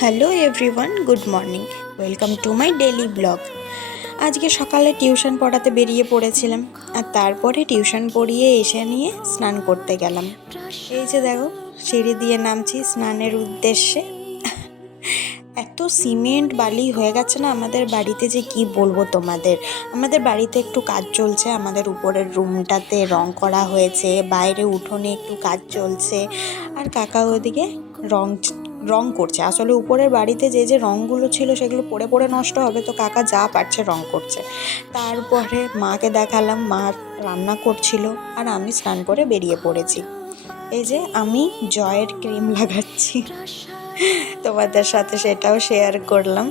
Hello everyone, good morning. Welcome to my daily blog. আজকে সকালে tuition পড়াতে বেরিয়ে পড়েছিলাম, আর তারপরে টিউশন পড়িয়ে এসে নিয়ে স্নান করতে গেলাম। এই যে দেখো, সিঁড়ি দিয়ে নামছি স্নানের উদ্দেশ্যে। এত সিমেন্ট বালি হয়ে গেছে না আমাদের বাড়িতে, যে কি বলবো তোমাদের। আমাদের বাড়িতে একটু কাজ চলছে, আমাদের উপরের রুমটাতে রং করা হয়েছে, বাইরে উঠোনে একটু কাজ চলছে, আর কাকা ওদিকে রং রং করছে। আসলে উপরের বাড়িতে যে যে রঙগুলো ছিল সেগুলো পড়ে পড়ে নষ্ট হবে, তো কাকা যা পারছে রং করছে। তারপরে মাকে দেখালাম, মা রান্না করছিল, আর আমি স্নান করে বেরিয়ে পড়েছি। এই যে আমি জয়ের ক্রিম লাগাচ্ছি, তোমাদের সাথে সেটাও শেয়ার করলাম।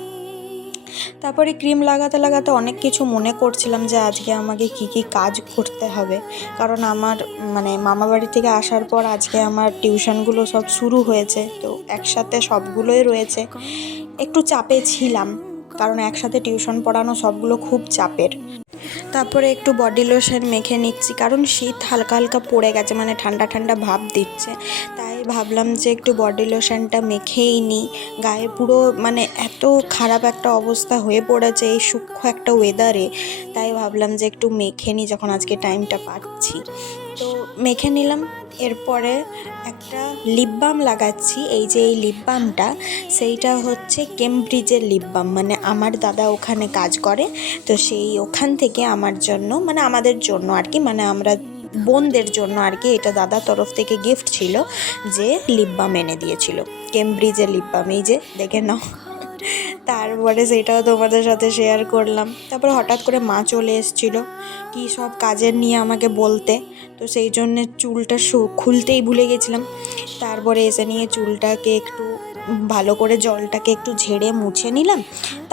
তারপরে ক্রিম লাগাতে লাগাতে অনেক কিছু মনে করছিলাম যে আজকে আমাকে কি কি কাজ করতে হবে, কারণ আমার মামাবাড়ি থেকে আসার পর আজকে আমার টিউশনগুলো সব শুরু হয়েছে, তো একসাথে সবগুলোই রয়েছে। একটু চাপে ছিলাম, কারণ একসাথে টিউশন পড়ানো সবগুলো খুব চাপের। তারপরে একটু বডি লোশন মেখে নিচ্ছি, কারণ শীত হালকা হালকা পড়ে গেছে, ঠান্ডা ঠান্ডা ভাব দিচ্ছে। তাই ভাবলাম যে একটু বডি লোশনটা মেখেই নিই। গায়ে পুরো এত খারাপ একটা অবস্থা হয়ে পড়েছে এই সূক্ষ্ম একটা ওয়েদারে, তাই ভাবলাম যে একটু মেখে নিই যখন আজকে টাইমটা পাচ্ছি। তো মেখে নিলাম। এরপরে একটা লিপ বাম লাগাচ্ছি। এই যে এই লিপ বামটা, সেইটা হচ্ছে কেমব্রিজের লিপ বাম, আমার দাদা ওখানে কাজ করে, তো সেই ওখান থেকে আমার জন্য আমাদের জন্য আর কি, আমরা বোনদের জন্য আর কি, এটা দাদার তরফ থেকে গিফট ছিল, যে লিপ বাম এনে দিয়েছিল, কেমব্রিজের লিপ বাম। এই যে দেখে নাও। তারপরে সেটাও তোমাদের সাথে শেয়ার করলাম। তারপরে হঠাৎ করে মা চলে এসেছিল কি সব কাজের নিয়ে আমাকে বলতে, তো সেই জন্যে চুলটা খুলতেই ভুলে গেছিলাম। তারপরে এসে নিয়ে চুলটাকে একটু ভালো করে জলটাকে একটু ঝেড়ে মুছে নিলাম।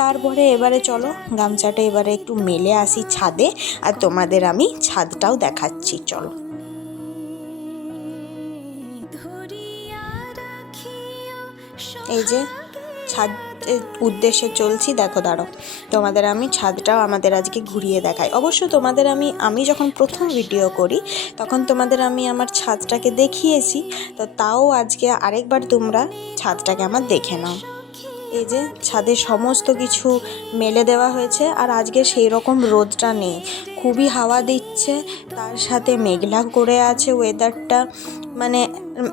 তারপরে এবারে চলো গামছাটা এবারে একটু মেলে আসি ছাদে, আর তোমাদের আমি ছাদটাও দেখাচ্ছি, চলো। এই যে ছাদ উদ্দেশ্যে চলছি, দেখো দাঁড়ো, তোমাদের আমি ছাদটাও আমাদের আজকে ঘুরিয়ে দেখাই। অবশ্য তোমাদের আমি যখন প্রথম ভিডিও করি তখন তোমাদের আমি আমার ছাদটাকে দেখিয়েছি, তো তাও আজকে আরেকবার তোমরা ছাদটাকে আমার দেখে নাও। এই যে ছাদে সমস্ত কিছু মেলে দেওয়া হয়েছে, আর আজকে সেই রকম রোদটা নেই, খুবই হাওয়া দিচ্ছে, তার সাথে মেঘলা করে আছে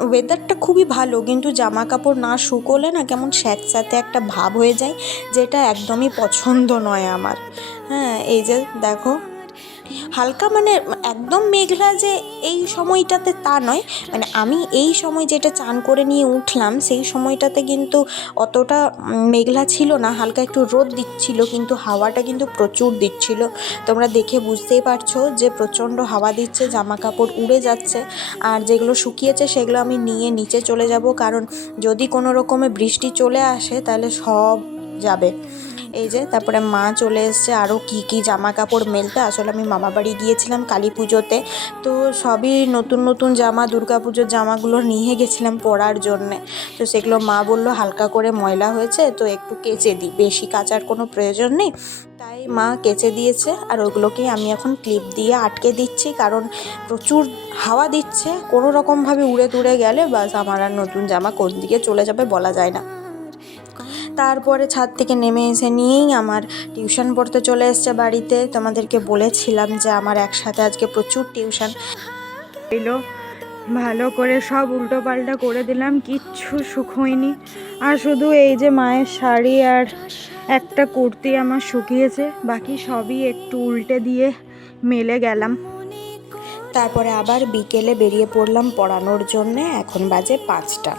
ওয়েদারটা খুবই ভালো, কিন্তু জামা কাপড় না শুকোলে না কেমন স্যাঁতস্যাঁতে একটা ভাব হয়ে যায়, যেটা একদমই পছন্দ নয় আমার। হ্যাঁ, এই যে দেখো হালকা একদম মেঘলা যে এই সময়টাতে তা নয়, আমি এই সময় যেটা চান করে নিয়ে উঠলাম সেই সময়টাতে কিন্তু অতটা মেঘলা ছিল না, হালকা একটু রোদ দিচ্ছিল, কিন্তু হাওয়াটা কিন্তু প্রচুর দিচ্ছিল। তোমরা দেখে বুঝতেই পারছো যে প্রচণ্ড হাওয়া দিচ্ছে, জামা কাপড় উড়ে যাচ্ছে, আর যেগুলো শুকিয়েছে সেগুলো আমি নিয়ে নিচে চলে যাব, কারণ যদি কোনো রকমে বৃষ্টি চলে আসে তাহলে সব যাবে। এই যে তারপরে মা চলে এসছে আরও কি জামা কাপড় মেলতে। আসলে আমি মামাবাড়ি গিয়েছিলাম কালী পুজোতে, তো সবই নতুন নতুন জামা, দুর্গা পুজোর জামাগুলো নিয়ে গেছিলাম পরার জন্যে, তো সেগুলো মা বললো হালকা করে ময়লা হয়েছে তো একটু কেচে দিই, বেশি কাচার কোনো প্রয়োজন নেই। তাই মা কেচে দিয়েছে, আর ওগুলোকেই আমি এখন ক্লিপ দিয়ে আটকে দিচ্ছি, কারণ প্রচুর হাওয়া দিচ্ছে, কোনো রকমভাবে উড়ে তুড়ে গেলে বাস আমার আর নতুন জামা কোন দিকে চলে যাবে বলা যায় না। তারপরে ছাদ থেকে নেমে এসে নিয়েই আমার টিউশন পড়তে চলে এসছে বাড়িতে। তোমাদেরকে বলেছিলাম যে আমার একসাথে আজকে প্রচুর টিউশন এলো, ভালো করে সব উল্টো পাল্টা করে দিলাম, কিচ্ছু শুকোয়নি, আর শুধু এই যে মায়ের শাড়ি আর একটা কুর্তি আমার শুকিয়েছে, বাকি সবই একটু উল্টে দিয়ে মেলে গেলাম। তারপরে আবার বিকেলে বেরিয়ে পড়লাম পড়ানোর জন্যে। এখন বাজে 5টা,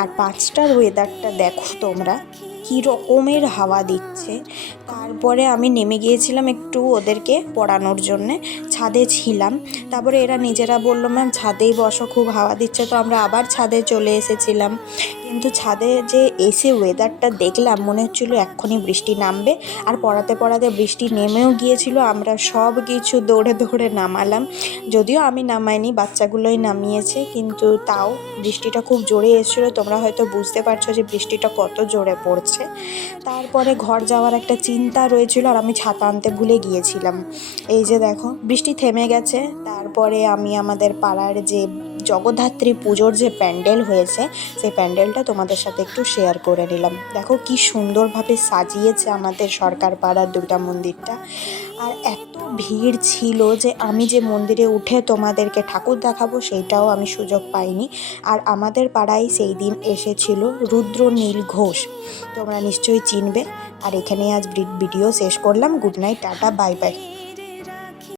আর 5টার ওয়েদারটা দেখো তোমরা, কী রকমের হাওয়া দিচ্ছে। তারপরে আমি নেমে গিয়েছিলাম একটু ওদেরকে পড়ানোর জন্যে, ছাদে ছিলাম। তারপরে এরা নিজেরা বললো ম্যাম ছাদেই বসো, খুব হাওয়া দিচ্ছে, তো আমরা আবার ছাদে চলে এসেছিলাম। কিন্তু ছাদে যে এসে ওয়েদারটা দেখলাম মনে হচ্ছিলো এক্ষুনি বৃষ্টি নামবে, আর পড়াতে পড়াতে বৃষ্টি নেমেও গিয়েছিল। আমরা সব কিছু দৌড়ে দৌড়ে নামালাম, যদিও আমি নামাইনি, বাচ্চাগুলোই নামিয়েছে, কিন্তু তাও বৃষ্টিটা খুব জোরে এসেছিলো। তোমরা হয়তো বুঝতে পারছো যে বৃষ্টিটা কত জোরে পড়ছে। তারপরে ঘর যাওয়ার একটা চিন্তা রয়েছিল, আর আমি ছাতা আনতে ভুলে গিয়েছিলাম। এই যে দেখো বৃষ্টি বৃষ্টি থেমে গেছে। তারপরে আমি আমাদের পাড়ার যে জগদ্ধাত্রী পুজোর যে প্যান্ডেল হয়েছে সেই প্যান্ডেলটা তোমাদের সাথে একটু শেয়ার করে নিলাম। দেখো কি সুন্দরভাবে সাজিয়েছে আমাদের সরকার পাড়ার দুর্গা মন্দিরটা। আর এত ভিড় ছিল যে আমি যে মন্দিরে উঠে তোমাদেরকে ঠাকুর দেখাবো সেইটাও আমি সুযোগ পাইনি। আর আমাদের পাড়ায় সেই দিন এসেছিল রুদ্রনীল ঘোষ, তোমরা নিশ্চয়ই চিনবে। আর এখানেই আজ ভিডিও শেষ করলাম। Good night, tata, bye bye.